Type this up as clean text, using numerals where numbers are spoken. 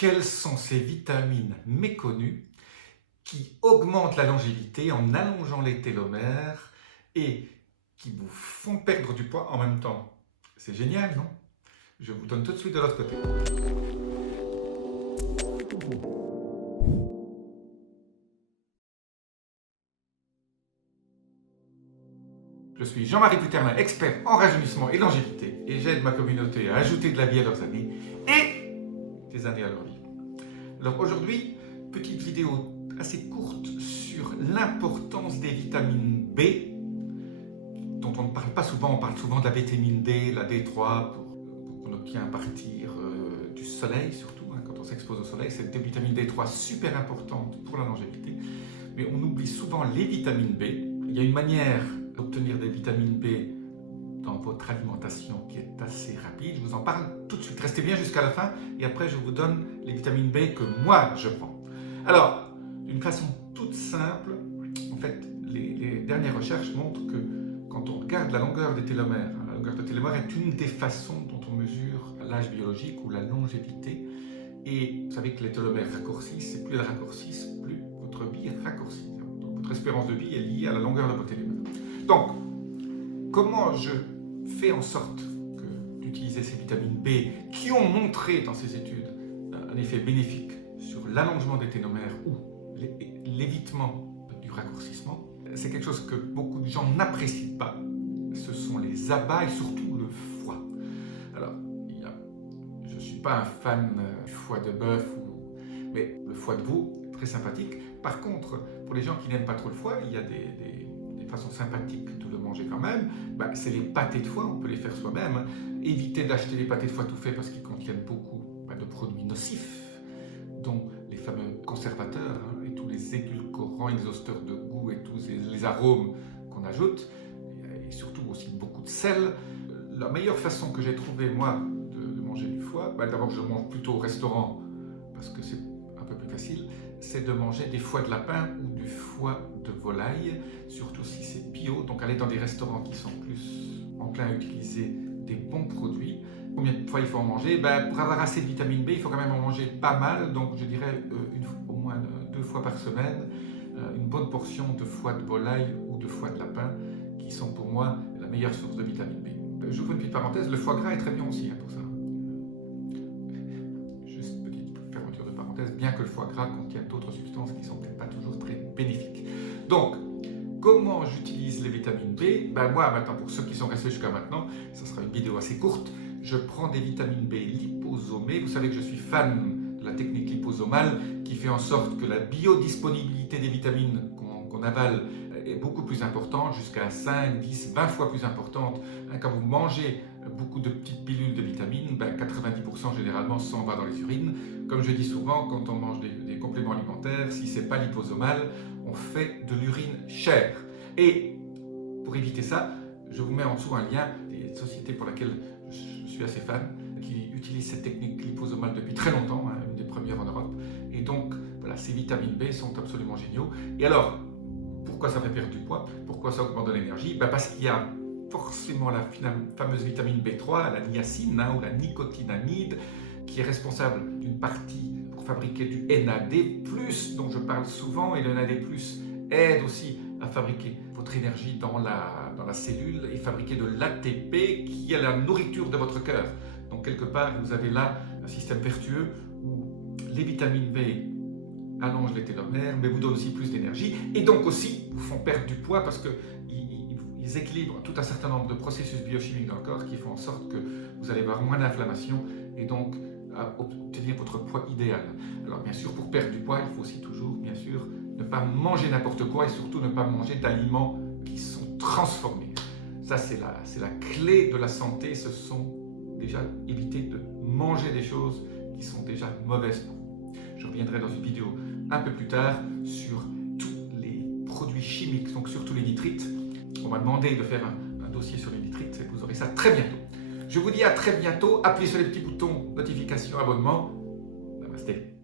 Quelles sont ces vitamines méconnues qui augmentent la longévité en allongeant les télomères et qui vous font perdre du poids en même temps? C'est génial, non? Je vous donne tout de suite de l'autre côté. Je suis Jean-Marie Puternin, expert en rajeunissement et longévité, et j'aide ma communauté à ajouter de la vie à leurs années et des années à leur vie. Alors aujourd'hui, petite vidéo assez courte sur l'importance des vitamines B, dont on ne parle pas souvent. On parle souvent de la vitamine D, la D3, qu'on obtient à partir du soleil surtout, quand on s'expose au soleil. C'est des vitamines D3 super importantes pour la longévité, mais on oublie souvent les vitamines B. Il y a une manière d'obtenir des vitamines B dans votre alimentation qui est assez rapide. Je vous en parle tout de suite. Restez bien jusqu'à la fin et après je vous donne les vitamines B que moi je prends. Alors, d'une façon toute simple, en fait, les dernières recherches montrent que quand on regarde la longueur des télomères, la longueur des télomères est une des façons dont on mesure l'âge biologique ou la longévité. Et vous savez que les télomères raccourcissent, et plus elles raccourcissent, plus votre vie raccourcit. Donc votre espérance de vie est liée à la longueur de vos télomères. Donc, comment je fais en sorte d'utiliser ces vitamines B qui ont montré dans ces études un effet bénéfique sur l'allongement des télomères ou l'évitement du raccourcissement? C'est quelque chose que beaucoup de gens n'apprécient pas. Ce sont les abats et surtout le foie. Alors, je ne suis pas un fan du foie de bœuf, mais le foie de veau, très sympathique. Par contre, pour les gens qui n'aiment pas trop le foie, il y a des façons sympathiques de le manger quand même. C'est les pâtés de foie, on peut les faire soi-même. Évitez d'acheter les pâtés de foie tout faits parce qu'ils contiennent beaucoup de produits nocifs, dont les fameux conservateurs et tous les édulcorants, exhausteurs de goût et tous les arômes qu'on ajoute, et surtout aussi beaucoup de sel. La meilleure façon que j'ai trouvé, moi, de manger du foie, d'abord je mange plutôt au restaurant parce que c'est un peu plus facile, c'est de manger des foies de lapin ou du foie de volaille, surtout si c'est bio. Donc aller dans des restaurants qui sont plus enclins à utiliser des bons produits. Combien de fois il faut en manger? Pour avoir assez de vitamine B, il faut quand même en manger pas mal, donc je dirais au moins 2 fois par semaine, une bonne portion de foie de volaille ou de foie de lapin, qui sont pour moi la meilleure source de vitamine B. J'ouvre une petite parenthèse, le foie gras est très bien aussi pour ça. Juste petite fermeture de parenthèse, bien que le foie gras contienne d'autres substances qui ne sont peut-être pas toujours très bénéfiques. Donc, comment j'utilise les vitamines B? Moi, maintenant, pour ceux qui sont restés jusqu'à maintenant, ce sera une vidéo assez courte. Je prends des vitamines B liposomées. Vous savez que je suis fan de la technique liposomale qui fait en sorte que la biodisponibilité des vitamines qu'on avale est beaucoup plus importante, jusqu'à 5, 10, 20 fois plus importante. Quand vous mangez beaucoup de petites pilules de vitamines, 90% généralement s'en va dans les urines. Comme je dis souvent, quand on mange des compléments alimentaires, si ce n'est pas liposomal, on fait de l'urine chère. Et pour éviter ça, je vous mets en dessous un lien des sociétés pour lesquelles je suis assez fan, qui utilisent cette technique liposomale depuis très longtemps, une des premières en Europe. Et donc, voilà, ces vitamines B sont absolument géniaux. Et alors, pourquoi ça fait perdre du poids? Pourquoi ça augmente de l'énergie? Parce qu'il y a forcément la fameuse vitamine B3, la niacine ou la nicotinamide, qui est responsable d'une partie pour fabriquer du NAD+, dont je parle souvent, et le NAD+, aide aussi à fabriquer votre énergie dans la cellule et fabriquer de l'ATP qui est la nourriture de votre cœur. Donc quelque part, vous avez là un système vertueux où les vitamines B allongent les télomères, mais vous donnent aussi plus d'énergie et donc aussi vous font perdre du poids parce qu'ils équilibrent tout un certain nombre de processus biochimiques dans le corps qui font en sorte que vous allez avoir moins d'inflammation et donc à obtenir votre poids idéal. Alors bien sûr, pour perdre du poids, il faut aussi toujours, bien sûr, ne pas manger n'importe quoi et surtout ne pas manger d'aliments qui sont transformés. Ça, c'est la clé de la santé. Ce sont déjà éviter de manger des choses qui sont déjà mauvaises pour vous. Je reviendrai dans une vidéo un peu plus tard sur tous les produits chimiques, donc sur tous les nitrites. On m'a demandé de faire un dossier sur les nitrites et vous aurez ça très bientôt. Je vous dis à très bientôt. Appuyez sur les petits boutons notification, abonnement. Namasté.